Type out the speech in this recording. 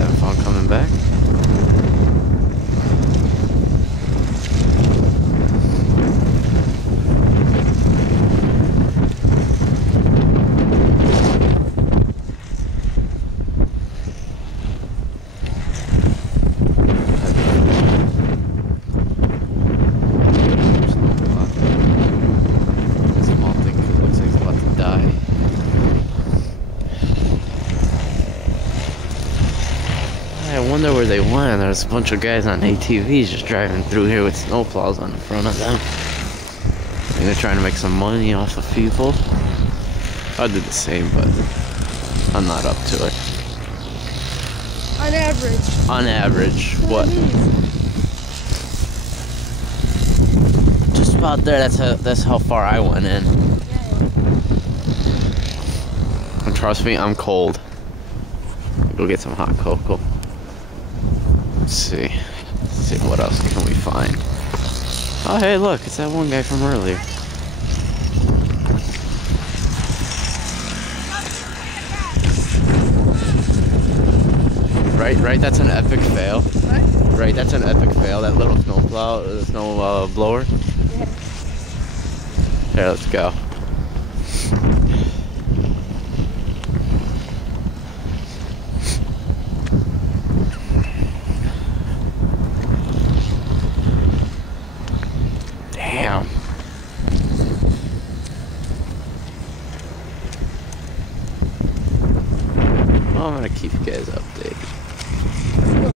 having fun coming back. I wonder where they went. There's a bunch of guys on ATVs just driving through here with snowplows on the front of them. I think they're trying to make some money off of people. I'd do the same, but I'm not up to it. On average. On average, what? Just about there. That's how far I went in. And trust me, I'm cold. Go get some hot cocoa. Let's see what else can we find. Oh hey, look, it's that one guy from earlier. Right, that's an epic fail. What? Right, that's an epic fail. That little snow blower. Yeah. Here, let's go. Damn. Oh, I'm gonna keep you guys up.